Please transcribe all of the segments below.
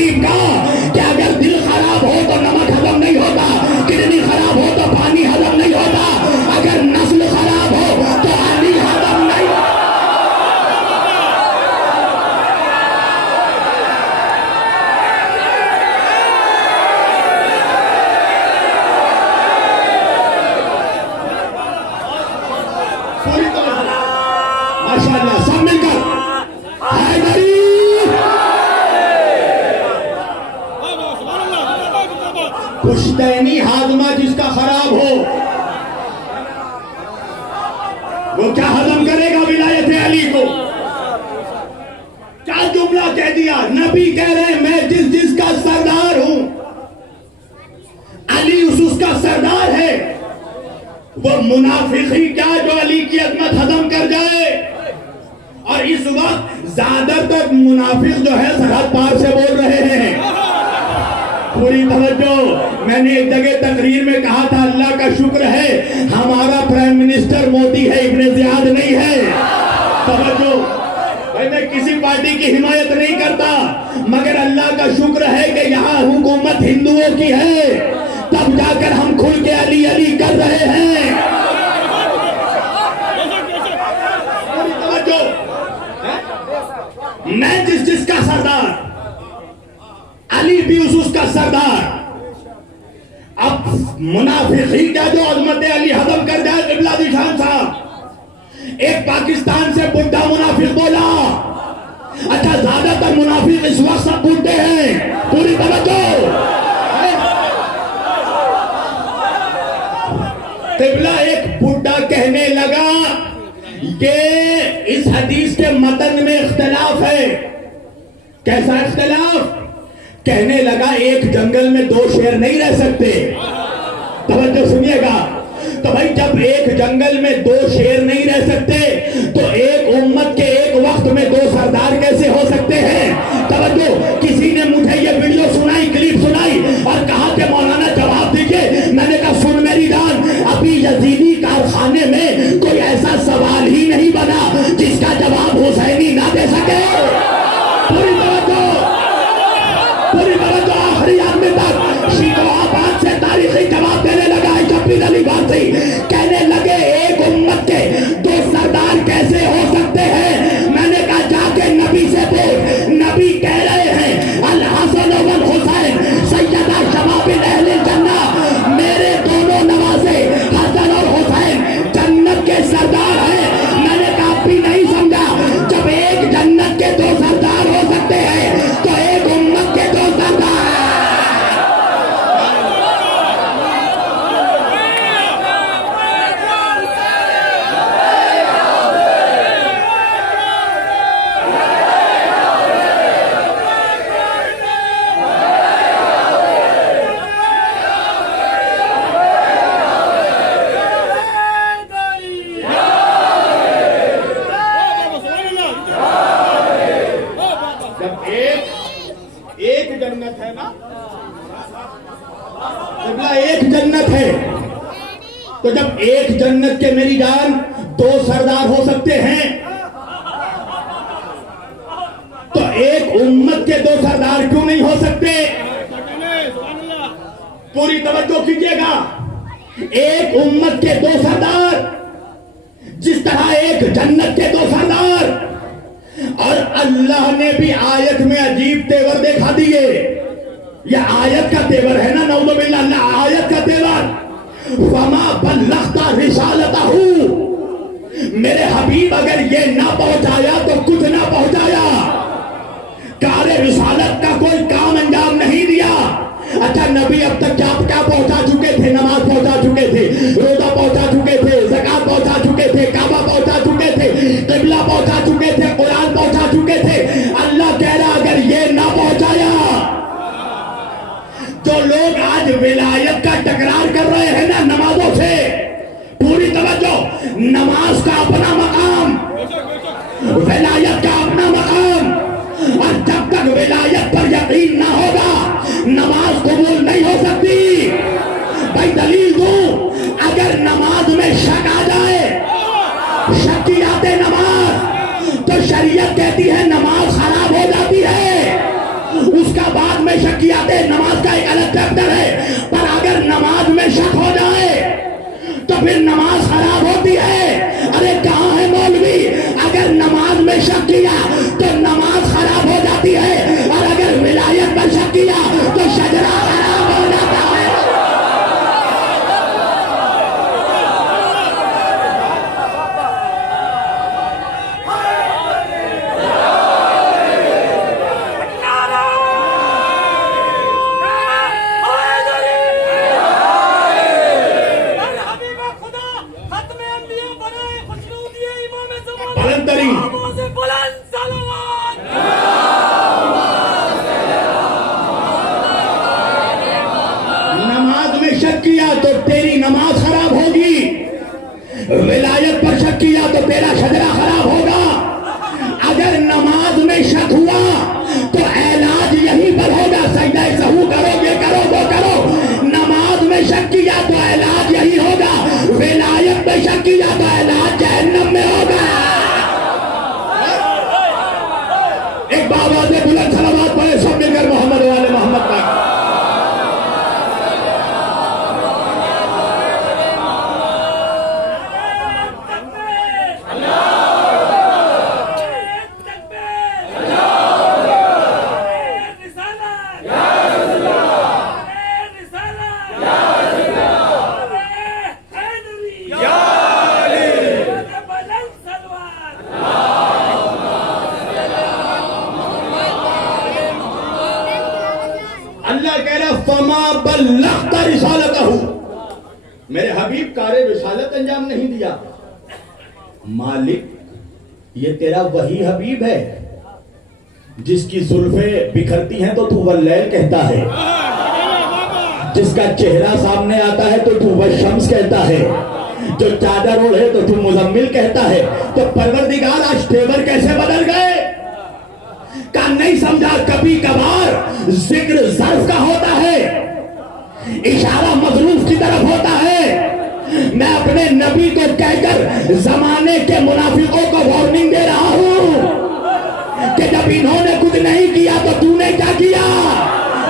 हबीब का कि अगर दिल खराब हो तो नमक हजम नहीं होता, किडनी खराब हो तो पानी हजम नहीं होता, अगर नस्ल खराब हो तो अली हजम नहीं होता। माशाअल्लाह, सब मिलकर हैदरी। पुश्तैनी हाजमा जिसका खराब हो वो क्या हजम करेगा विलायत अली को? क्या जुमला कह दिया, नबी कह रहे हैं मैं जिसका सरदार हूं, अली उसका सरदार है। वो मुनाफिक ही क्या जो अली की अजमत हजम कर जाए। और इस वक्त ज्यादातर मुनाफिक जो है सरहद पार से बोल रहे हैं। पूरी तवज्जो, मैंने एक जगह तकरीर में कहा था अल्लाह का शुक्र है हमारा प्राइम मिनिस्टर मोदी है, इब्ने ज़ियाद नहीं है। तवज्जो भाई, मैं किसी पार्टी की हिमायत नहीं करता, मगर अल्लाह का शुक्र है कि यहाँ हुकूमत हिंदुओं की है, तब जाकर हम खुल के अली अली कर रहे हैं। पूरी तवज्जो, मैं जिसका सरदार, अली भी उसका सरदार। अब मुनाफिक ही क्या जो अजमत अली हजम कर जाए। क़िबला निशान साहब, एक पाकिस्तान से बुढ़ा मुनाफिक बोला। अच्छा, ज्यादातर मुनाफिक इस वक्त सब बुढ़े हैं। पूरी तवज्जो, क़िबला एक बुढ़ा कहने लगा कि इस हदीस के मतन में इख्तिलाफ है। कैसा इख्तिलाफ? कहने लगा एक जंगल में दो शेर नहीं रह सकते। तवज्जो सुनिएगा, तो भाई जब एक जंगल में दो शेर नहीं रह सकते तो एक उम्मत के एक वक्त में दो सरदार कैसे हो सकते हैं? तवज्जो, किसी ने मुझे ये वीडियो सुनाई, क्लिप सुनाई और कहा कि मौलाना जवाब दीजिए। मैंने कहा सुन मेरी जान, अभी यजीदी कारखाने में कोई ऐसा सवाल ही नहीं बना जिसका जवाब हुसैनी ना दे सके। पूरी तवज्जो, पूरी तवज्जो, आखिरी आदमी तक शिकोहाबाद से तारीखी जवाब देने लगा। शब्बीर अली बासी कहने लगे एक उम्मत के दो सरदार कैसे हो सकते हैं? मैंने कहा जाके नबी से बोल। नबी कह रहे हैं अल हसन वल हुसैन सैयदा शबाबिल अहले जन्नत, मेरे दोनों नवासे हसन और हुसैन जन्नत के सरदार हैं। मैंने कहा आप भी नहीं समझा, जब एक जन्नत के दो सरदार हो सकते हैं तो एक उम्मत के दो सरदार। एक जन्नत है ना, एक जन्नत है, तो जब एक जन्नत के मेरी जान दो सरदार हो सकते हैं तो एक उम्मत के दो सरदार क्यों नहीं हो सकते? पूरी तवज्जो कीजिएगा, एक उम्मत के दो सरदार, जिस तरह एक जन्नत के दो सरदार। और अल्लाह ने भी आयत में अजीब तेवर दिखा दिए। यह आयत का तेवर है ना, नऊज़ु बिल्लाह, आयत का तेवर। वमा बल्लग़ता रिसालतहू, मेरे हबीब अगर ये ना पहुंचाया तो कुछ ना पहुंचाया, कार्य रिसालत का कोई काम अंजाम नहीं दिया। अच्छा, नबी अब तक क्या पहुंचा चुके थे? नमाज पहुंचा चुके थे, रोजा पहुंचा चुके थे, ज़कात पहुंचा चुके थे, काबा पहुंचा चुके थे, क़िबला पहुंचा चुके थे, कुरान पहुंचा चुके थे। अल्लाह कह रहा अगर ये ना पहुंचाया, जो लोग आज विलायत का टकरार कर रहे हैं ना नमाजों से, पूरी तवज्जो, नमाज का अपना मकाम, विलायत का अपना मकाम, और जब तक विलायत पर यकीन ना होगा नमाज कबूल नहीं हो सकती। भाई दलील दूं, अगर नमाज में शक आ जाए, शक्कियात नमाज, तो शरीयत कहती है नमाज खराब हो जाती है। उसका बाद तो फिर नमाज खराब होती है। अरे कहाँ है मौलवी? अगर नमाज में शक किया तो नमाज खराब हो जाती है, और अगर विलायत पर शक किया तो शजरा खराब हो जाता है। नमाज में शक किया तो तेरी नमाज खराब होगी, विलायत पर शक किया तो तेरा शजरा खराब होगा। अगर नमाज में शक हुआ तो इलाज यहीं पर होगा, सजदा सहू करोगे करो वो करो। नमाज में शक किया तो इलाज यही होगा, विलायत में शक किया तो इलाज जहन्नम में होगा। एक बाबा से बुलंद सलावत पढ़े सब मिलकर मोहम्मद वाले मोहम्मद का। अल्लाह कह रहा फमा बल्लग़्ता रिसालतहू, मेरे हबीब कार्य रिसालत अंजाम नहीं दिया। मालिक ये तेरा वही हबीब है जिसकी जुल्फे बिखरती हैं तो तू वल्लैल कहता है, जिसका चेहरा सामने आता है तो तू वशम्स कहता है, जो चादर ओढ़े तो तू मुजम्मिल कहता है। तो परवरदिगार आज तेवर कैसे बदल गए? का नहीं समझा? कभी कभार जिक्र ज़र्फ का होता है, इशारा मज़रूफ की तरफ होता है। मैं अपने नबी को कहकर जमाने के मुनाफिकों को वार्निंग दे रहा हूं कि जब इन्होंने कुछ नहीं किया तो तूने क्या किया?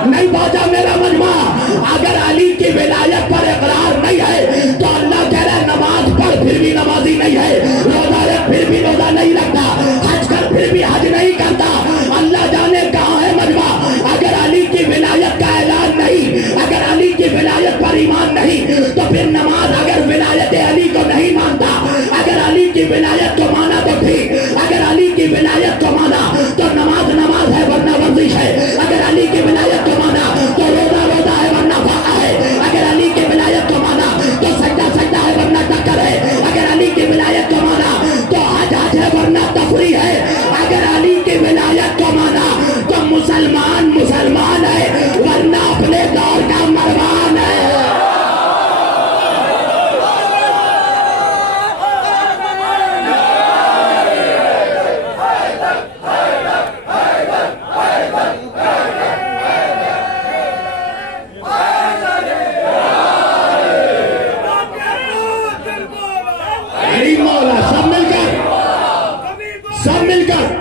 नहीं बाजा मेरा मजमा। अगर अली की विलायत पर इकरार नहीं है तो अल्लाह कह रहा है नमाज पढ़ फिर भी नमाजी नहीं है, रोजा रख फिर भी रोजा नहीं रखता, हज कर फिर भी हज नहीं करता। अल्लाह जाने कहाँ है मजमा। अगर अली की विलायत का ऐलान नहीं, अगर अली की विलायत पर ईमान नहीं तो फिर नमाज, अगर विलायत अली को नहीं मानता, अगर अली की विलायत को माना तो ठीक, अगर अली की विलायत को माना तो नमाज नमाज है वरना वर्जिश है, अगर अली की विलायत को माना तो रोजा रोजा है वरना फाका है, अगर अली की विलायत को माना तो सजदा सजदा है वरना टक्कर है, अगर अली की विलायत को माना तो हज हज है वरना तफरी है, अगर अली की विलायत को माना तो मुसलमान मुसलमान है वरना अपने दौर का मरवान है। अली मौला, सब मिलकर सब मिलकर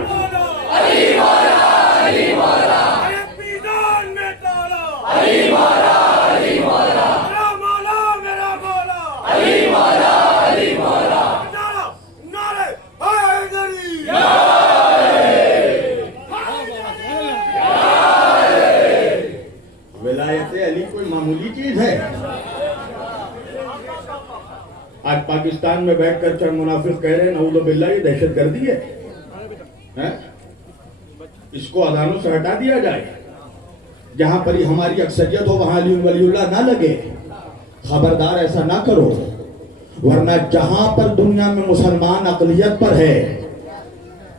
विलायत अली कोई मामूली चीज है? आज पाकिस्तान में बैठकर चंद मुनाफिक कह रहे हैं नऊज़ु बिल्लाह ये दहशतगर्दी है? इसको अजानों से हटा दिया जाए, जहां पर ही हमारी अक्सरियत हो वहां अली वलीउल्लाह ना लगे। खबरदार ऐसा ना करो, वरना जहां पर दुनिया में मुसलमान अक़लियत पर है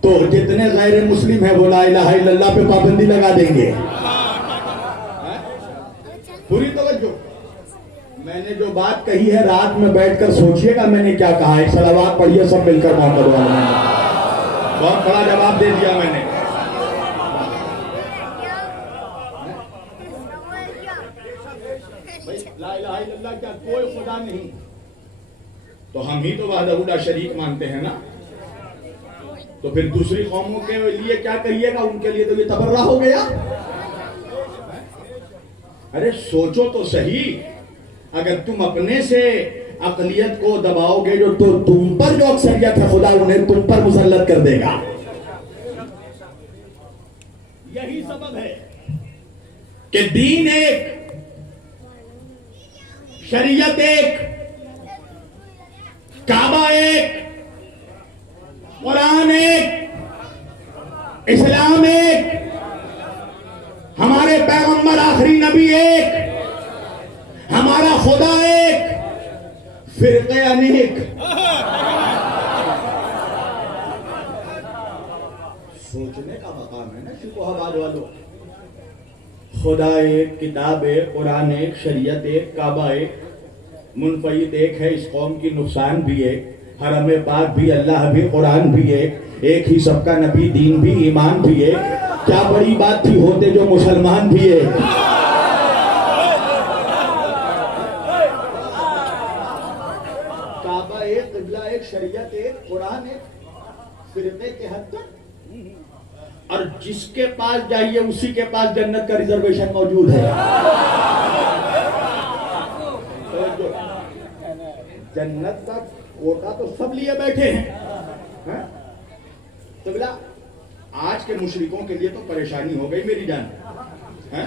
तो जितने गैर मुस्लिम है वो ला इलाहा इल्लल्लाह पे पाबंदी लगा देंगे। पूरी तवज्जो। मैंने जो बात कही है रात में बैठकर सोचिएगा मैंने क्या कहा। एक सलावत पढ़िए सब मिलकर मोहम्मद वाले। बहुत बड़ा जवाब दे दिया मैंने। ला इलाहा इल्लल्लाह क्या कोई खुदा नहीं, तो हम ही तो वहदहू ला शरीक मानते हैं ना। तो फिर दूसरी कौमों के लिए क्या कहिएगा? उनके लिए तो ये तबर्रा हो गया। अरे सोचो तो सही, अगर तुम अपने से अकलियत को दबाओगे जो तो तुम पर जो अक्सरियत है खुदा उन्हें तुम पर मुसल्लत कर देगा। यही सबब है कि दीन एक, शरीयत एक, काबा एक, कुरान एक, इस्लाम एक, हमारे पैगंबर आखिरी नबी एक, हमारा खुदा एक, फिरके अनेक। सोचने का मकाम है ना शिकोहाबाद वालों। खुदा एक, किताब एक, कुरान एक, शरीयत एक, काबा एक, मुनफरिद एक है, इस कौम की नुकसान भी एक, हरम पाक भी, अल्लाह भी, कुरान भी एक ही सबका नबी, दीन भी, ईमान भी एक। क्या बड़ी बात थी होते जो मुसलमान भी एक। काबा एक, किबला एक, शरीयत एक, कुरान एक, फिरके 73, और जिसके पास जाइए उसी के पास जन्नत का रिजर्वेशन मौजूद है। तो जन्नत का कोटा तो सब लिए बैठे हैं। तो बिला आज के मुशरिकों के लिए तो परेशानी हो गई मेरी जान है?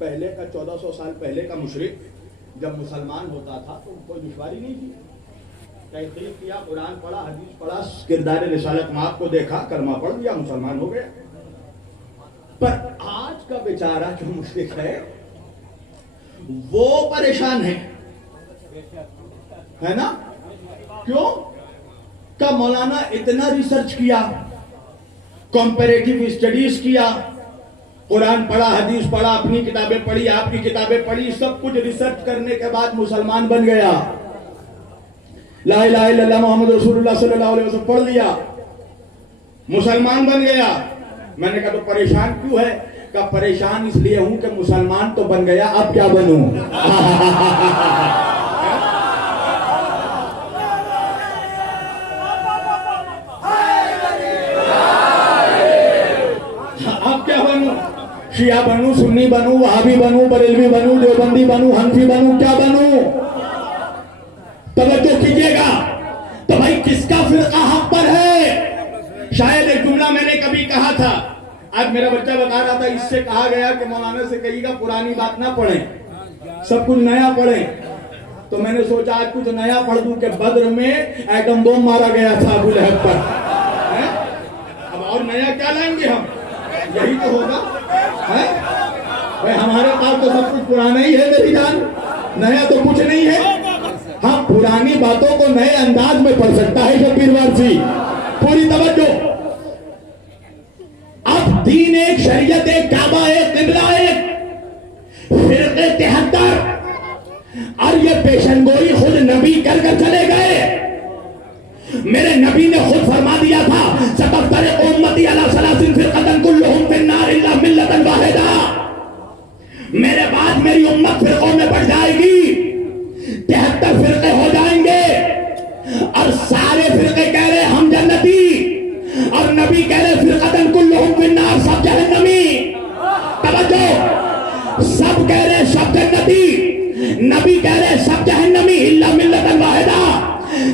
पहले का 1400 साल पहले का मुशरिक जब मुसलमान होता था तो कोई दुश्वारी नहीं थी। तहकीक किया, कुरान पढ़ा, हदीस पढ़ा, किरदार रिसालत माप को देखा, कलमा पढ़ लिया, मुसलमान हो गया। पर आज का बेचारा जो मुशरिक है वो परेशान है ना? क्यों? का मौलाना इतना रिसर्च किया, कंपैरेटिव स्टडीज किया, कुरान पढ़ा, हदीस पढ़ा, अपनी किताबें पढ़ी, आपकी किताबें पढ़ी, सब कुछ रिसर्च करने के बाद मुसलमान बन गया। ला इलाहा इल्लल्लाह मोहम्मद रसूलुल्लाह सल्लल्लाहु अलैहि वसल्लम पढ़ लिया, मुसलमान बन गया। मैंने कहा तो परेशान क्यों है? का परेशान इसलिए हूं कि मुसलमान तो बन गया, अब क्या बनूं? अब क्या बनूं? शिया बनूं, सुन्नी बनूं, वहाबी बनूं, बरेलवी बनूं, देवबंदी बनूं, हनफी बनूं, क्या बनूं? तवज्जो कीजिएगा। तो भाई किसका फिरका हक पर है? शायद एक जुमला मैंने कभी कहा था, आज मेरा बच्चा बता रहा था, इससे कहा गया कि मौलाना से कहिएगा पुरानी बात ना पढ़ें, सब कुछ नया पढ़ें। तो मैंने सोचा आज कुछ नया पढ़ दूं कि बद्र में एटम बम मारा गया था अबू लहब पर। अब और नया क्या लाएंगे हम? यही तो होगा है? भाई हमारे पास तो सब कुछ पुराना ही है मेरी जान, नया तो कुछ नहीं है। हाँ, पुरानी बातों को नए अंदाज में पढ़ सकता है शब्बीर वारसी। पूरी तवज्जो। अब दीन एक, शरीयत एक, काबा एक, किबला एक, फिरके 73, और ये पेशनगोई खुद नबी कर चले गए। मेरे नबी ने खुद फरमा दिया था, सबक उम्मती अला सलासिन फिरकतन कुल्लुहुम फिन्नार इल्ला मिल्लतन वाहिदा। मेरे बाद मेरी उम्मत फिरकों में बढ़ जाएगी, 73 फिरके हो जाएंगे, और सारे फिरके कह रहे हम जन्नती, और नबी कह रहे फिरकतन कुल्लुहुम फिन्नार, सब जहन्नमी। तवज्जो, सब कह रहे सब जन्नती, नबी कह रहे सब जहन्नमी इल्ला मिल्लतन वाहिदा,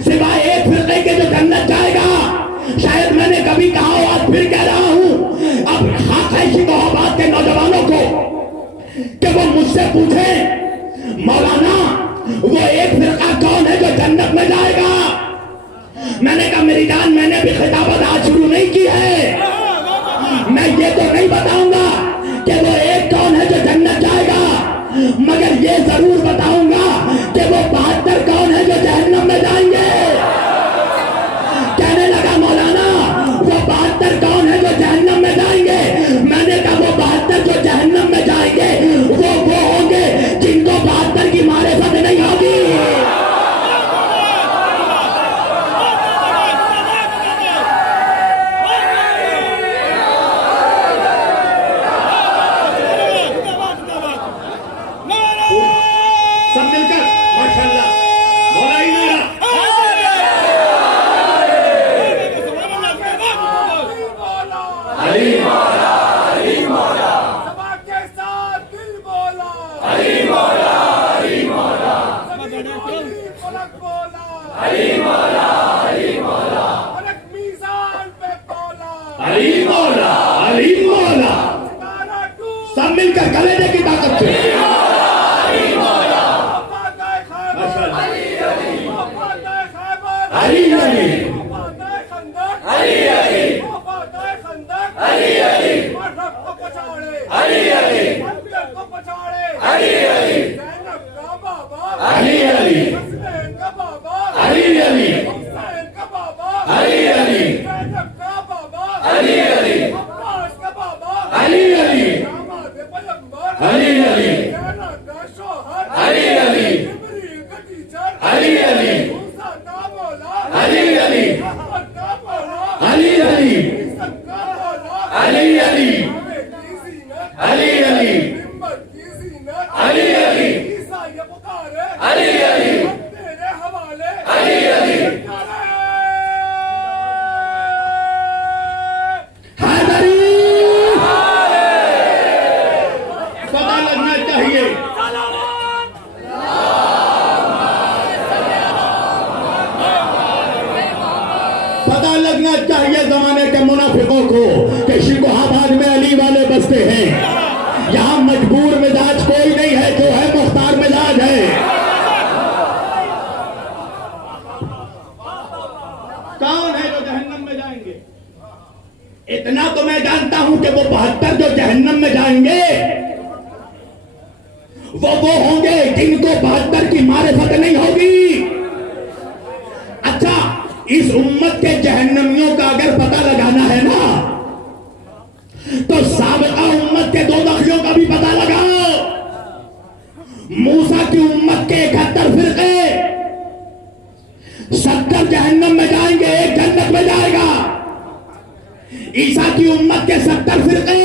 सिवाय एक फिरके के जो जन्नत जाएगा। शायद मैंने कभी कहा हो, आज फिर कह रहा हूं, अब हक है शिकोहाबाद के नौजवानों को कि वो मुझसे पूछे, मौलाना वो एक फिरका कौन है जो जन्नत में जाएगा? मैंने कहा मेरी जान, मैंने भी खिताबत आज शुरू नहीं की है। मैं ये तो नहीं बताऊंगा कि वो एक कौन है जो जन्नत जाएगा, मगर ये जरूर बताऊंगा कि वो 72 कौन है जो जहन्नम में जाएंगे। कहने लगा मौलाना वो 72 कौन है जो जहन्नम में जाएंगे? मैंने कहा वो 72 जो जहन्नम में जाएंगे वो होंगे जिनको 72 की मारिफत नहीं होगी। सब मिलकर माशाल्लाह, मौला ही नारा। कलेजे की ताकत से। अली अली इतना तो मैं जानता हूं कि वो 72 जो जहन्नम में जाएंगे वो होंगे जिनको 72 की मारिफत नहीं होगी। अच्छा, इस उम्मत के जहन्नमियों का अगर पता लगाना है ना तो साबिका उम्मत के दो दखियों का भी पता लगाओ। मूसा की उम्मत के 71 फिरके 70 जहन्नम में जाएंगे, एक जन्नत में जाएगा। ईसा की उम्मत के 70 फिरके,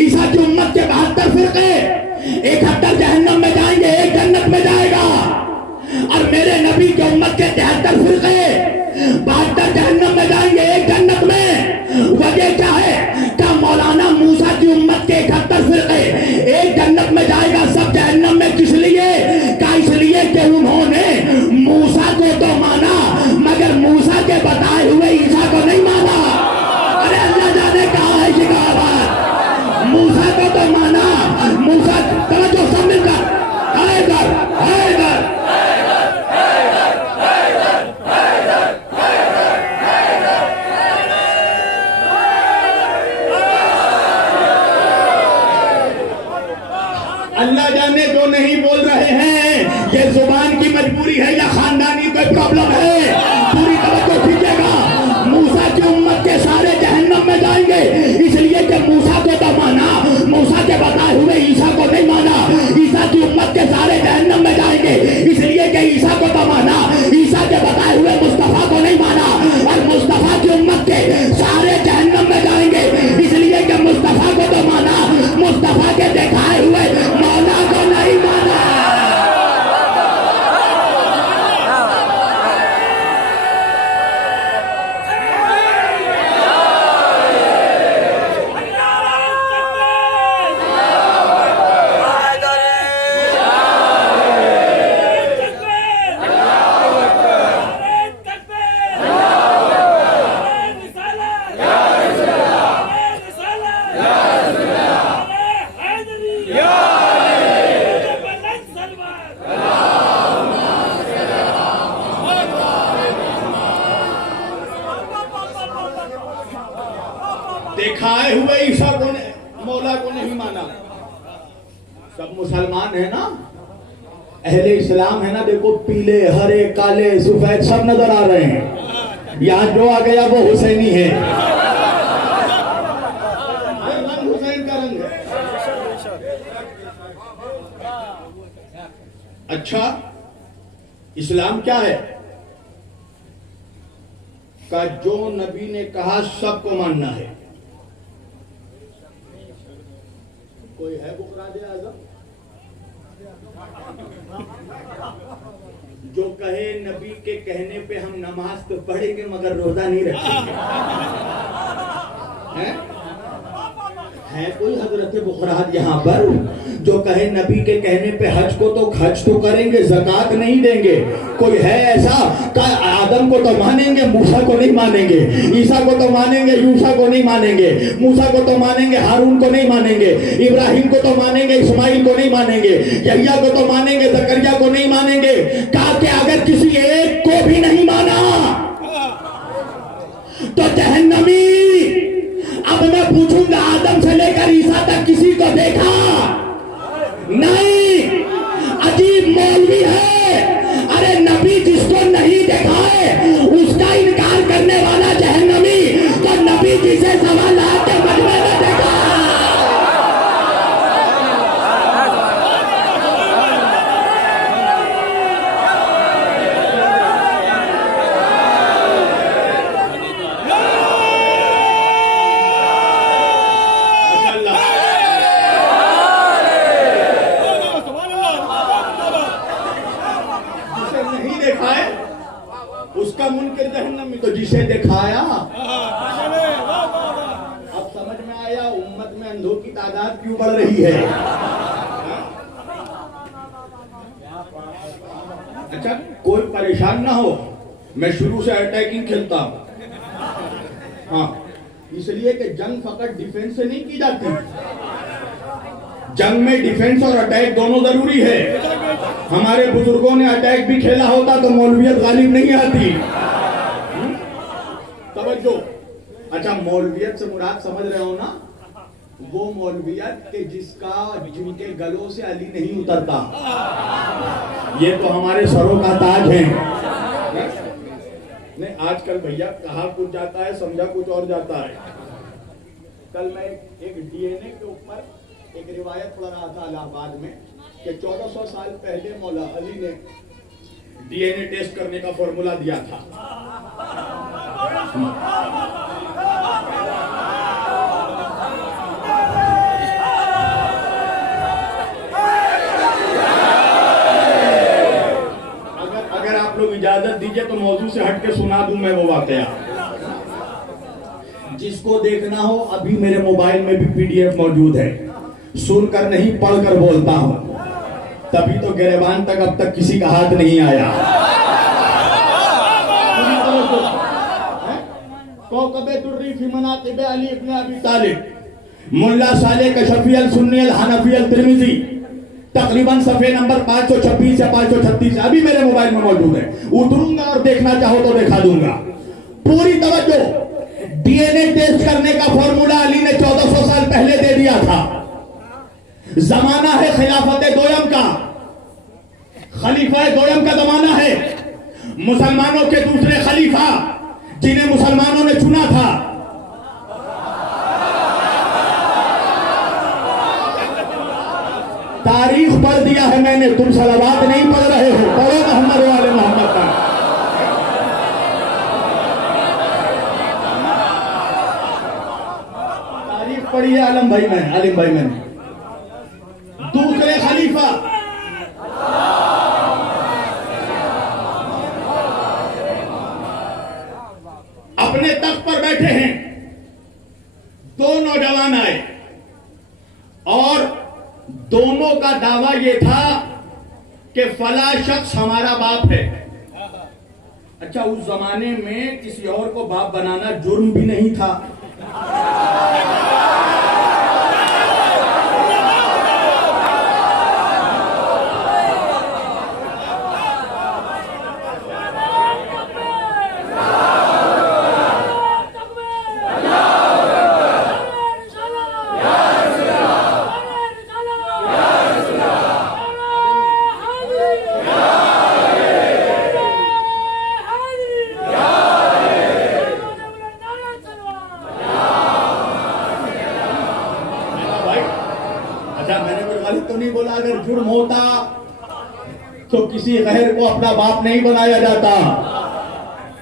ईसा की उम्मत के 72 फिरके 71 जहन्नम में जाएंगे, एक जन्नत में जाएगा। और मेरे नबी की उम्मत के 73 फिरके 72 जहन्नम में जाएंगे, एक जन्नत में। वजह क्या है? क्या मौलाना मूसा की उम्मत के 71 फिरके एक जन्नत में जाएगा, सब जहन्नम में। किस लिए? क्या इसलिए कि उन्होंने मूसा को तो माना मगर मूसा के बताए हुए ईसा को नहीं माना। अरे अल्लाह जाने कहा है शिकावत। मूसा को तो माना, मूसा तवज्जो सब मिलकर हैदर हैदर अल्लाह जाने जो नहीं बोल रहे हैं ये जुबान की मजबूरी है या खानदानी कोई प्रॉब्लम है। पूरी तवज्जो कीजिएगा। मूसा की उम्मत के सारे जहन्नम में जाएंगे इसलिए कि मूसा को तो माना, मूसा के बताए हुए ईसा को नहीं माना। ईसा की उम्मत के सारे जहन्नम में जाएंगे इसलिए कि ईसा को तो माना, ईसा के बताए हुए मुस्तफा को नहीं माना। और मुस्तफा की उम्मत के सारे जहन्नम में जाएंगे इसलिए कि मुस्तफा को तो माना, मुस्तफा के दिखाए हुए मौला को नहीं माना। दिखाए हुए ईसा को मौला को नहीं माना। सब मुसलमान है ना, अहले इस्लाम है ना। देखो पीले हरे काले सफेद सब नजर आ रहे हैं। यहाँ जो आ गया वो हुसैनी है, रंग हुसैन का रंग है। अच्छा, इस्लाम क्या है? का जो नबी ने कहा सबको मानना है। कोई है बुकरादे आज़म जो कहे नबी के कहने पे हम नमाज तो पढ़ेंगे मगर रोजा नहीं रखेंगे? है कोई हजरत बुखरात यहाँ पर जो कहे नबी के कहने पे हज को तो खर्च तो करेंगे, ज़कात नहीं देंगे? कोई है ऐसा? आदम को तो मानेंगे, मूसा को नहीं मानेंगे। ईसा को तो मानेंगे, यूसा को नहीं मानेंगे। मूसा को तो मानेंगे, हारून को नहीं मानेंगे। इब्राहिम को तो मानेंगे, इस्माइल को नहीं मानेंगे। यहिया को तो मानेंगे, जकरिया को नहीं मानेंगे। कहा कि अगर किसी एक को भी नहीं माना तो जहन्नमी। अब मैं पूछूंगा, आदम से लेकर ईसा तक किसी को देखा? नहीं। अजीब मौलवी है। अरे नबी जिसको नहीं देखा है उसका इनकार करने वाला जहन्नमी, तो नबी जिसे सवाल के मजमे में देखा। उसका मुनकिर जहन्नमी, तो जिसे दिखाया। अब समझ में आया उम्मत में अंधों की तादाद क्यों बढ़ रही है। अच्छा, कोई परेशान ना हो, मैं शुरू से अटैकिंग खेलता हूं। हाँ, इसलिए कि जंग फकत डिफेंस से नहीं की जाती। जंग में डिफेंस और अटैक दोनों जरूरी है। हमारे बुजुर्गों ने अटैक भी खेला होता तो मौलवियत गालिब नहीं आती। तवज्जो। अच्छा, मौलवियत से मुराद समझ रहे हो ना? वो मौलवियत के जिनके गलों से अली नहीं उतरता। ये तो हमारे सरों का ताज है। नहीं, आजकल भैया कहा कुछ जाता है, समझा कुछ और जाता है। कल मैं एक डीएनए के ऊपर एक रिवायत पढ़ रहा था इलाहाबाद में कि 1400 साल पहले मौला अली ने डीएनए टेस्ट करने का फॉर्मूला दिया था। अगर आप लोग इजाजत दीजिए तो मौजू से हट के सुना दूं मैं वो वाकया। जिसको देखना हो अभी मेरे मोबाइल में भी पीडीएफ मौजूद है। सुनकर नहीं पढ़कर बोलता हूं, तभी तो गिरबान तक अब तक किसी का हाथ नहीं आया। अली इब्न अबी तालिब मुल्ला साले कशफी अल सुन्नी अल हनफी अल तिरमिजी, तकरीबन सफे नंबर 526 या 536 अभी मेरे मोबाइल में मौजूद है। उतरूंगा और देखना चाहो तो दिखा दूंगा। पूरी तवज्जो। डीएनए टेस्ट करने का फॉर्मूला अली ने 1400 साल पहले दे दिया था। जमाना है खिलाफत दोयम का, खलीफा दोयम का जमाना है। मुसलमानों के दूसरे खलीफा जिन्हें मुसलमानों ने चुना था। तारीख पढ़ दिया है मैंने, तुम सलावत नहीं पढ़ रहे हो। पढ़ो मोहम्मद वाले मोहम्मद का। तारीख पढ़ी है आलिम भाई मैंने। दूसरे खलीफा अपने तख्त पर बैठे हैं। दो नौजवान आए और दोनों का दावा यह था कि फला शख्स हमारा बाप है। अच्छा, उस जमाने में किसी और को बाप बनाना जुर्म भी नहीं था। तो नहीं बोला, अगर जुर्म होता तो किसी गैर को अपना बाप नहीं बनाया जाता।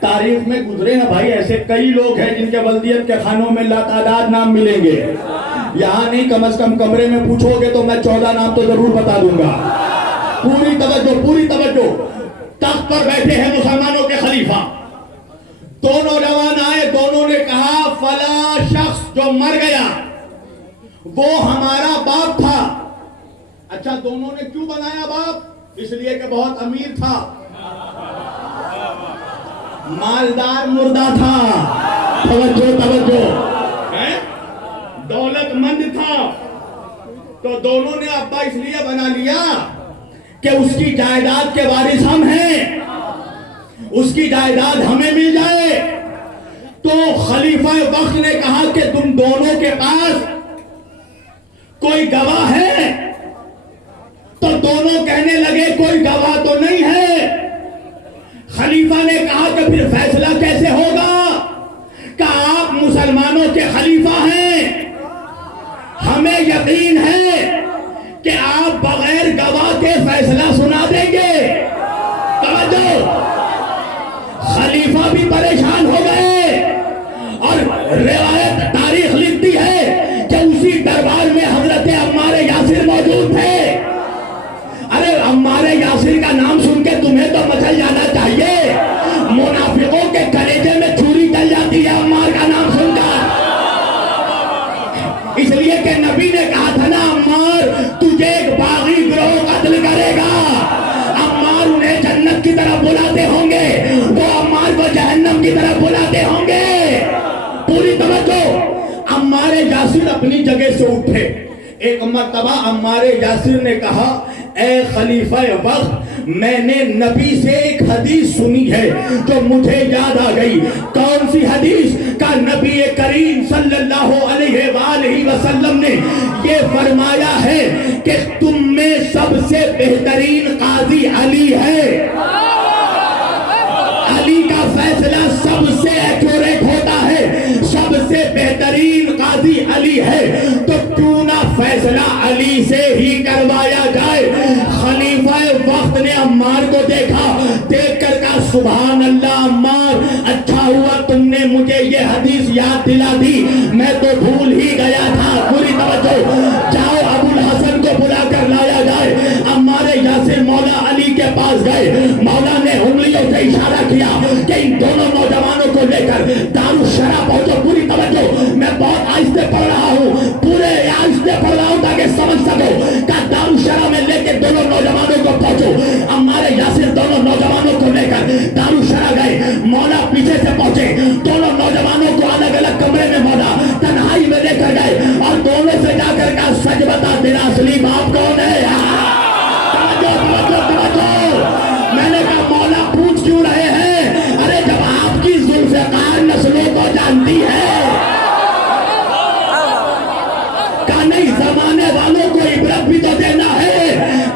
तारीख में गुजरे हैं भाई, ऐसे कई लोग हैं जिनके बल्दियत के खानों में लातादाद नाम मिलेंगे। यहाँ नहीं, कम से कम कमरे में पूछोगे तो मैं 14 नाम तो जरूर बता दूंगा। पूरी तवज्जो। तख्त पर बैठे हैं मुसलमानों के खलीफा। दो नौजवान आए, दोनों ने कहा फला शख्स जो मर गया वो हमारा बाप था। अच्छा, दोनों ने क्यों बनाया बाप? इसलिए कि बहुत अमीर था, मालदार मुर्दा था, तवज्जो तवज्जो है, दौलतमंद था। तो दोनों ने अब्बा इसलिए बना लिया कि उसकी जायदाद के वारिस हम हैं, उसकी जायदाद हमें मिल जाए। तो खलीफा वक्त ने कहा कि तुम दोनों के पास कोई गवाह है? तो दोनों कहने लगे कोई गवाह तो नहीं है। खलीफा ने कहा कि फिर फैसला कैसे होगा? कि आप मुसलमानों के खलीफा हैं, हमें यकीन है कि आप बगैर गवाह के फैसला सुना देंगे। तवज्जो, खलीफा भी परेशान हो गए और रिवायत तारीख लिखती है कि उसी दरबार में हजरत अम्मार यासिर मौजूद थे। अरे अम्मार यासिर का नाम सुन के तुम्हें तो मचल जाना चाहिए, मुनाफिकों के कलेजे में छुरी चल जाती है अम्मार का नाम सुनकर। इसलिए कि नबी ने कहा था ना, अम्मार तुझे एक बागी गिरोह कत्ल करेगा। अम्मार उन्हें जन्नत की तरफ बुलाते होंगे, वो अम्मार को जहन्नम की तरफ बुलाते होंगे। पूरी तवज्जो। अम्मार यासिर अपनी जगह से उठे। एक मर्तबा अम्मार यासिर ने कहा, ए खलीफा वक्त, मैंने नबी से एक हदीस सुनी है जो मुझे याद आ गई। कौन सी हदीस? का नबी करीम सल्लल्लाहु अलैहि वसल्लम ने ये फरमाया है कि तुम में सबसे बेहतरीन काजी अली है। अली का फैसला सबसे एक्यूरेट होता है, सबसे बेहतरीन काजी अली है। तो क्यों ना फैसला अली से ही करवाया जाए। खलीफा वक्त ने अम्मार को देखा, देखकर कहा सुभान अल्लाह अम्मार, अच्छा हुआ तुमने मुझे ये हदीस याद दिला दी, मैं तो भूल ही गया था। पूरी तवज्जो। जाओ अबुल हसन को बुला कर लाया जाए। अम्मार यासिर मौला अली के पास गए। मौला ने उंगलियों से इशारा किया कि इन दोनों नौजवानों को लेकर दारुशरा पहुंचो। पूरी तवज्जो। मैं बहुत आहिस्ते पढ़ रहा हूँ, पूरे आहिस्ते पढ़ रहा हूँ ताकि समझ सको। का दारुशरा में लेकर दोनों नौजवानों को पहुंचो। अम्मार यासिर दोनों नौजवानों को लेकर दारुशरा गए। मौला पीछे से पहुंचे, दोनों नौजवानों को अलग अलग कमरे में मौला तन्हाई में लेकर गए और दोनों से जाकर का सच बता, तेरा असली बाप कौन है? मैंने कहा मौला पूछ क्यों रहे हैं? अरे जब आपकी जुल्फ़िकार नस्लों को जानती है। का नहीं, जमाने वालों को इबरत भी तो देना है।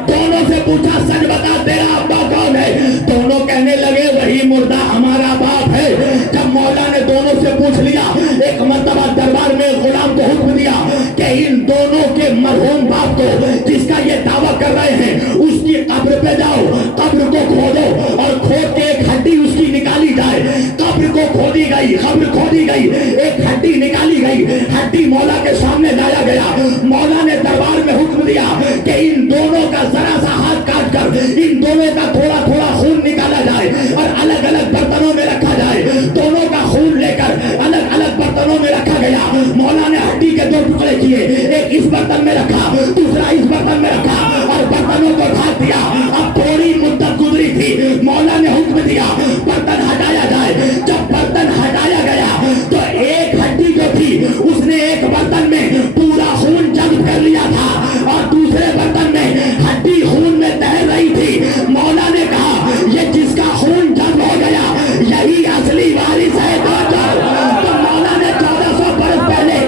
दोनों से पूछा सच बता, तेरा अब्बा कौन है? दोनों कहने लगे वही मुर्दा हमारा बाप है। जब मौला ने दोनों से पूछ लिया, एक मर्तबा दरबार में गुलाम को हुक्म दिया कि इन दोनों के मरहूम बाप को, जिसका ये दावा कर रहे हैं, उसकी कब्र पे जाओ, कब्र को खोदो और खोद के एक हड्डी उसकी निकाली जाए। कब्र को खोदी गई, कब्र खोदी गई, एक हड्डी निकाली गई। हड्डी मौला के सामने लाया गया। मौला ने दरबार में हुक्म दिया कि इन दोनों का जरा सा हाथ काट कर इन दोनों का थोड़ा थोड़ा खून निकाला जाए और अलग अलग बर्तनों में रखा जाए। दोनों का खून लेकर अलग अलग बर्तनों में रखा गया। मौला ने हड्डी के दो टुकड़े किए, एक इस बर्तन में रखा, दूसरा इस बर्तन में रखा और बर्तनों को ढाक दिया। अब थोड़ी मुद्दत गुजरी थी, मौला ने हुक्म दिया बर्तन हटाया जाए। जब बर्तन हटाया गया तो एक हड्डी जो थी उसने एक बर्तन में पूरा खून जब्त कर लिया था और दूसरे बर्तन में हड्डी खून में तैर रही थी। मौला ने कहा ये जिसका खून जब्त हो गया यही असली वारिस है। तो मौला ने 1400 बरस पहले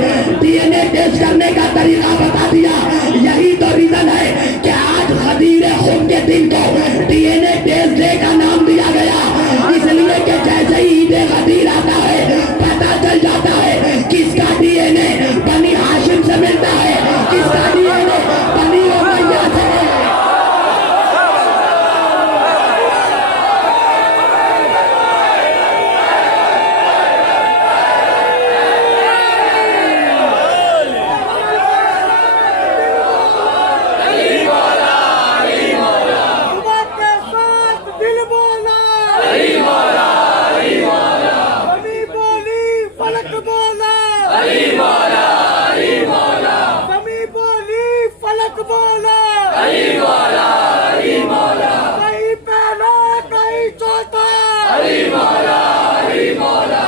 डीएनए टेस्ट करने का तरीका बता दिया। यही तो रीजन है कि आज गदीर खून के दिन को डीएनए टेस्ट डे का नाम दिया गया। इसलिए कि जैसे ही ईद गदीर आता है पता चल जाता है किसका डीएनए बनी हाशिम से मिलता है, किसका डीएनए बनी उमैया से। अली मौला, अली मौला, कहीं पहला कहीं चौथा, अली मौला, अली मौला,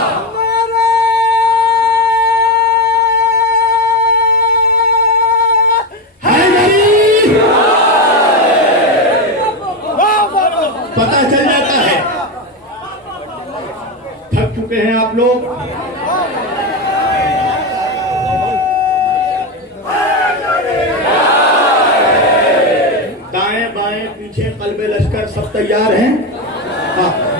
पता चल जाता है। थक चुके हैं आप लोग। दाएं बाएं पीछे कल्बे लश्कर सब तैयार हैं।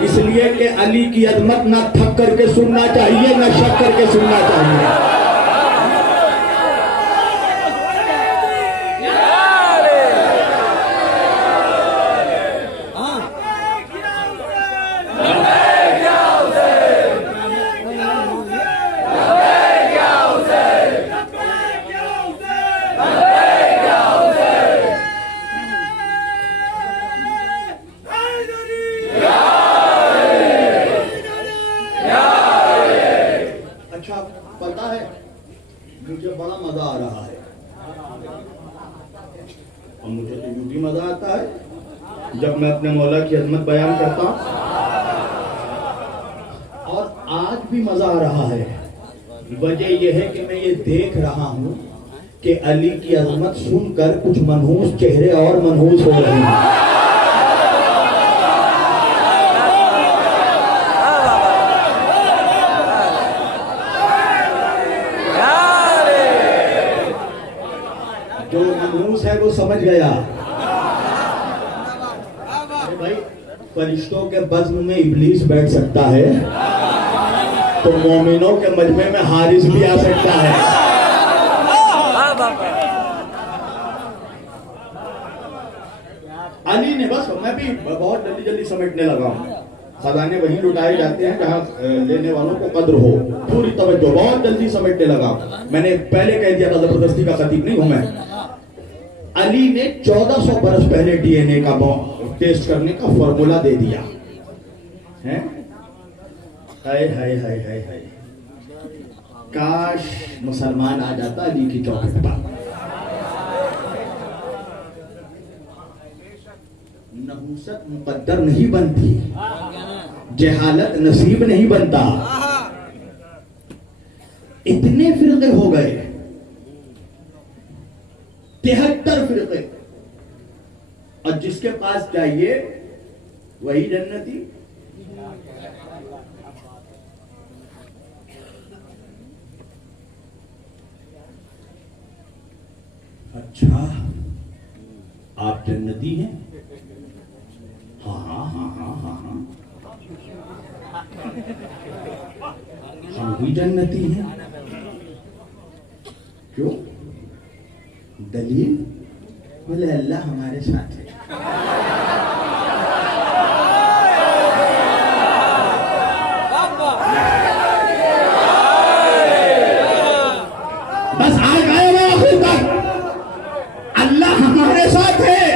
इसलिए कि अली की अजमत ना थक करके सुनना चाहिए, ना शक करके सुनना चाहिए। अच्छा, पता है मुझे बड़ा मजा आ रहा है, और मुझे तो यूं भी मजा आता है जब मैं अपने मौला की अजमत बयान करता हूं, और आज भी मजा आ रहा है। वजह यह है कि मैं ये देख रहा हूं कि अली की अजमत सुनकर कुछ मनहूस चेहरे और मनहूस हो रहे हैं। जो मनहूस है वो समझ गया। भाई, फरिश्तों के बज़्म में इब्लीस बैठ सकता है, तो मोमिनों के मजमे में हारिस भी आ सकता है। अली ने, बस मैं भी बहुत जल्दी जल्दी समेटने लगा हूं। खजाने वहीं लुटाए जाते हैं जहां लेने वालों को कद्र हो। पूरी तवज्जो, बहुत जल्दी समेटने लगा। मैंने पहले कह दिया था, जबरदस्ती का खतीब नहीं हूं मैं। अली ने 1400 बरस पहले डीएनए का टेस्ट करने का फॉर्मूला दे दिया है। हाय हाय हाय हाय हाय, काश मुसलमान आ जाता अली की चौखट पर। नहूसत मुकद्दर नहीं बनती, जहालत नसीब नहीं बनता। इतने फिरके हो गए, 73 फिरके, और जिसके पास जाइए वही जन्नती। अच्छा, आप जन्नती हैं? हाँ हाँ हाँ हाँ हाँ हाँ, हम भी जन्नती हैं। क्यों? दलील? बोले अल्लाह हमारे साथ है। बस आ गए वो आखिर तक, अल्लाह हमारे साथ है।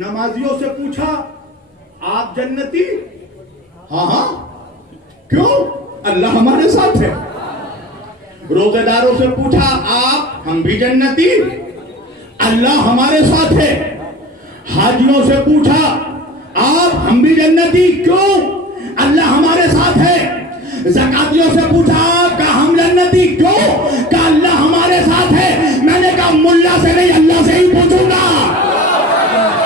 नमाजियों से पूछा, आप जन्नती? हाँ हाँ। क्यों? अल्लाह हमारे साथ है। रोजेदारों से पूछा, आप? हम भी जन्नती, अल्लाह हमारे साथ है। हाजियों से पूछा, आप? हम भी जन्नती, क्यों? अल्लाह हमारे साथ है। ज़कातियों से पूछा, आप? का हम जन्नती, क्यों? का अल्लाह हमारे साथ है। मैंने कहा मुल्ला से नहीं, अल्लाह से ही पूछूंगा,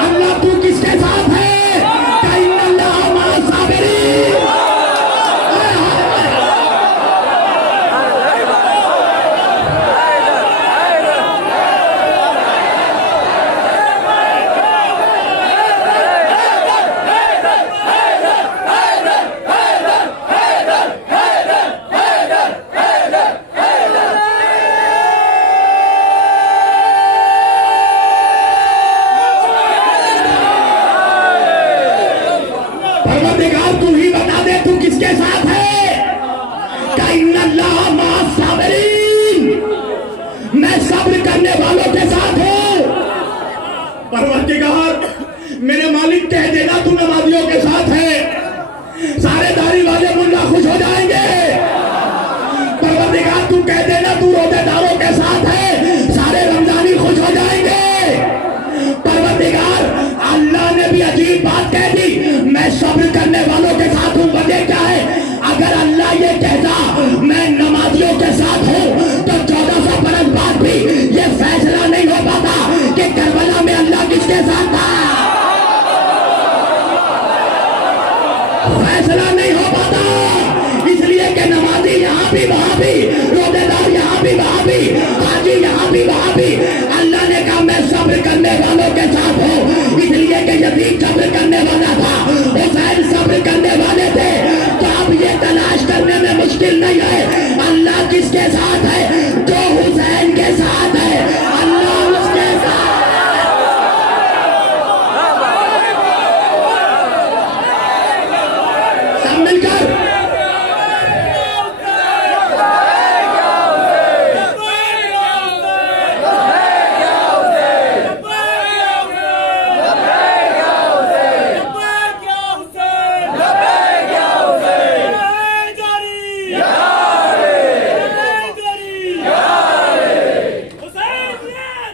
अल्लाह तू किसके साथ है? का इन्नल्लाह मअस साबिरीन। परवरदिगार तू ही बता दे, तू किसके साथ है? का इन्नल्लाह मअस साबिरीन, मैं सब्र करने वालों के साथ हूं। परवरदिगार मेरे मालिक कह देना तू नमाजियों के साथ है, सारे दाढ़ी वाले मुल्ला खुश हो जाएंगे। परवरदिगार तू कह देना तू रोजेदारों के साथ है, सारे रमजानी खुश हो जाएंगे। भी वहां भी, हाजी यहाँ भी वहां भी। अल्लाह ने कहा मैं सब्र करने वालों के साथ हूँ, इसलिए कि यजीद सब्र करने वाला था, हुसैन सब्र करने वाले थे। तो अब ये तलाश करने में मुश्किल नहीं है अल्लाह किसके साथ है। जो हुसैन के साथ है अल्लाह उसके साथ। सब मिलकर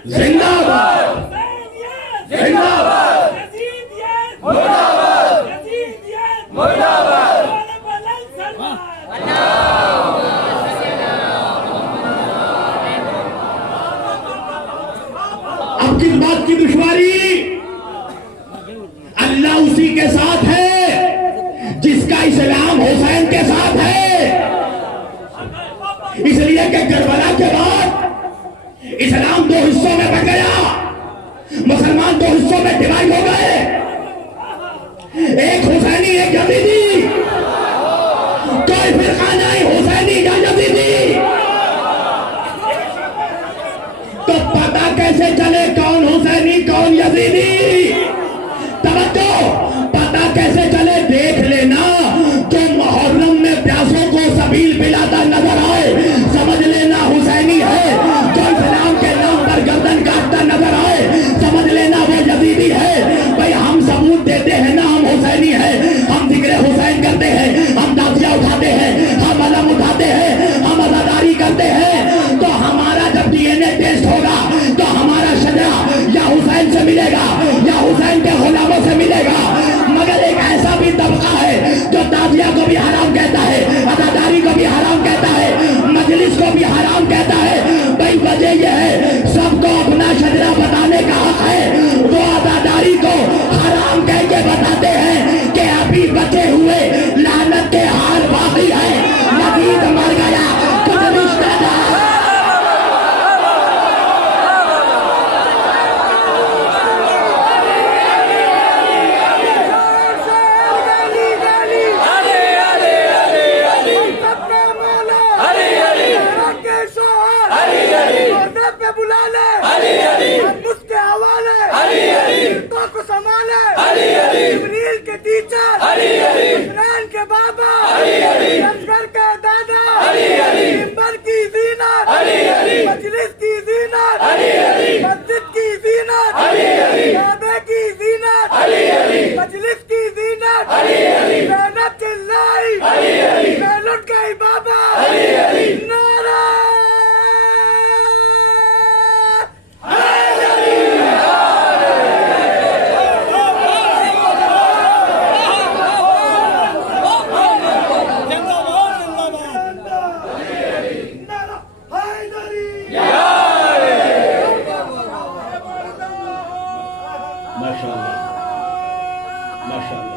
जिंदाबाद जिंदाबाद अब किस बात की दुश्वारी। अल्लाह उसी के साथ है जिसका इस्लाम हुसैन के साथ है। इसलिए कि करबला के बाद इस्लाम दो हिस्सों में बट गया, मुसलमान दो हिस्सों में डिवाइड हो गए, एक हुसैनी एक यजीदी। कोई फिरका नहीं हुसैनी या यजीदी। तो पता कैसे चले कौन हुसैनी कौन यजीदी। तवज्जो, पता कैसे चले देख लेना। जो मुहर्रम में प्यासों को सबील पिलाता नजर आए समझ लेना हुसैनी है। जो इस्लाम के नाम पर गर्दन काटता नजर आए समझ लेना वो यजीदी है। भाई हम सबूत देते हैं ना, हम हुसैनी है, हम जिक्र हुसैन करते हैं, हम दासिया उठाते हैं, हम अलम उठाते हैं, हम अज़ादारी करते हैं। तो हमारा जब डीएनए टेस्ट होगा तो हमारा शजरा या हुसैन से मिलेगा या हुसैन के गुलामों से मिलेगा। मगर एक ऐसा भी तबका है जो दासिया को भी हराम कहता है, अज़ादारी को भी हराम कहता है, मजलिस को भी हराम कहता है। भाई वजह यह है सबको अपना शजरा बताने का हक है। वो अज़ादारी को हराम कह के बताते हैं कि अभी बचे हुए लानत के हाल बाकी है, यजीद मर गया कुछ रिश्तेदार। जिब्रील के टीचर, इमरान के बाबा, असगर के दादा, मिंबर की ज़ीनत, मजलिस की ज़ीनत, मस्जिद की ज़ीनत, काबे की ज़ीनत, मजलिस की ज़ीनत, मेहनत चिल्लाई, मैं लुट गई बाबा। नारा माशाअल्लाह माशाअल्लाह।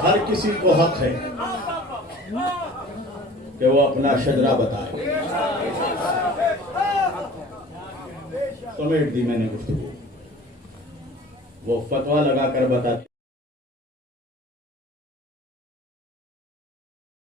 हर किसी को हक है कि वो अपना शजरा बताए। समेट दी मैंने गुफ्तगू, वो फतवा लगाकर बताती।